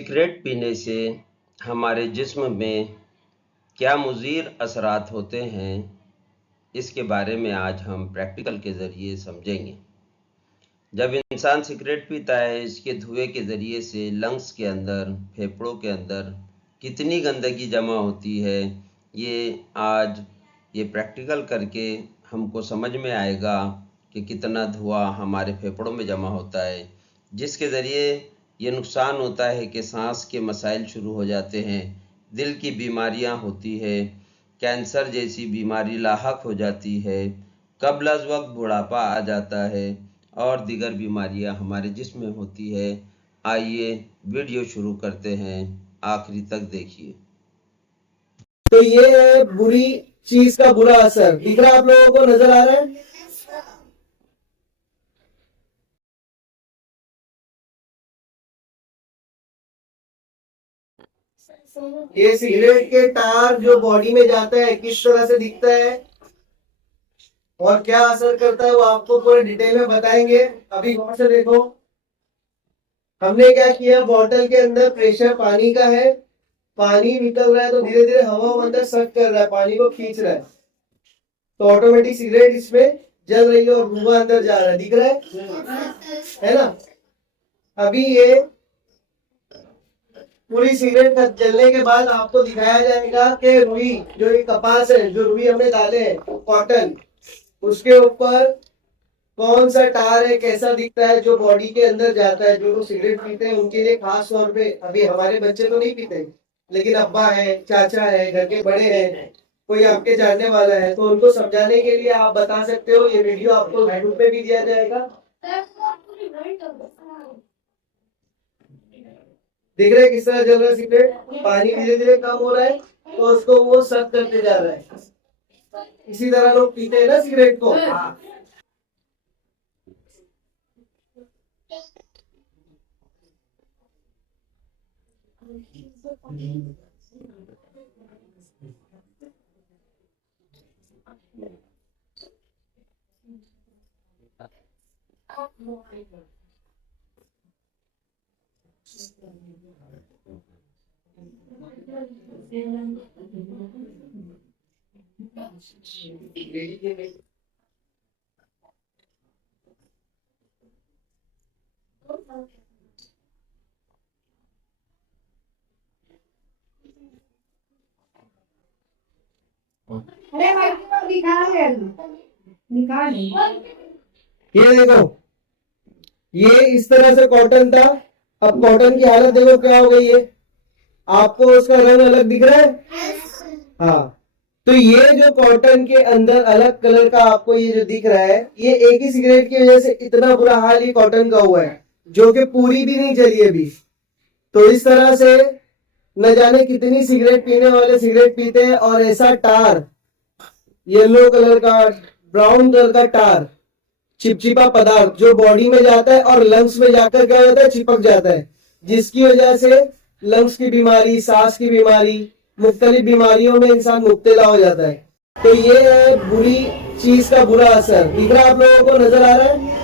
Cigarette पीने से हमारे जिस्म में क्या मुज़ीर असरात होते हैं, इसके बारे में आज हम प्रैक्टिकल के ज़रिए समझेंगे। जब इंसान सिगरेट पीता है, इसके धुएं के ज़रिए से लंग्स के अंदर, फेफड़ों के अंदर कितनी गंदगी जमा होती है, ये प्रैक्टिकल करके हमको समझ में आएगा कि कितना धुआं हमारे फेफड़ों में जमा होता है, जिसके ज़रिए ये नुकसान होता है कि सांस के मसाइल शुरू हो जाते हैं, दिल की बीमारियां होती है, कैंसर जैसी बीमारी लाहक हो जाती है, कब्ल अज़ वक्त बुढ़ापा आ जाता है और दीगर बीमारियां हमारे जिस्म में होती है। आइए वीडियो शुरू करते हैं, आखिरी तक देखिए। तो ये है बुरी चीज का बुरा असर। दिख रहा है आप लोगों को, नजर आ रहा है? ये सिगरेट के टार जो बॉडी में जाता है किस तरह से दिखता है और क्या असर करता है वो आपको पूरे डिटेल में बताएंगे। अभी गौर से देखो, हमने क्या किया, बोतल के अंदर प्रेशर पानी का है, पानी निकल रहा है तो धीरे धीरे हवा अंदर सक कर रहा है, पानी को खींच रहा है, तो ऑटोमेटिक सिगरेट इसमें जल रही है और धुआं अंदर जा रहा है। दिख रहा है ना? अभी ये पूरी सिगरेट जलने के बाद आपको दिखाया जाएगा कि रुई, जो ये कपास है, जो रुई हमने डाले हैं, कॉटन, उसके ऊपर कौन सा टार है, कैसा दिखता है, जो बॉडी के अंदर जाता है। जो लोग सिगरेट पीते हैं उनके लिए खास तौर पे, अभी हमारे बच्चे तो नहीं पीते, लेकिन अब्बा है, चाचा है, घर के बड़े हैं, कोई आपके जानने वाला है, तो उनको समझाने के लिए आप बता सकते हो। ये वीडियो आपको यूट्यूब पे भी दिया जाएगा। दिख रहा है किस तरह जल रहा है सिगरेट? पानी धीरे धीरे कम हो रहा है तो उसको वो सक करते जा रहा है। इसी तरह लोग पीते हैं ना सिगरेट को। अरे भाई निकाल ये देखो, ये इस तरह से कॉटन था। अब कॉटन की हालत देखो क्या हो गई है। आपको उसका रंग अलग दिख रहा है? हाँ, तो ये जो कॉटन के अंदर अलग कलर का आपको ये जो दिख रहा है, ये एक ही सिगरेट की वजह से इतना बुरा हाल ये कॉटन का हुआ है, जो कि पूरी भी नहीं जली अभी। तो इस तरह से न जाने कितनी सिगरेट पीने वाले सिगरेट पीते हैं और ऐसा टार, येलो कलर का, ब्राउन कलर का टार, चिपचिपा पदार्थ जो बॉडी में जाता है और लंग्स में जाकर क्या होता है, चिपक जाता है, जिसकी वजह से लंग्स की बीमारी, सांस की बीमारी, मुख्तलिफ बीमारियों में इंसान मुब्तला हो जाता है। तो ये है बुरी चीज का बुरा असर। दिख रहा है आप लोगों को, नजर आ रहा है?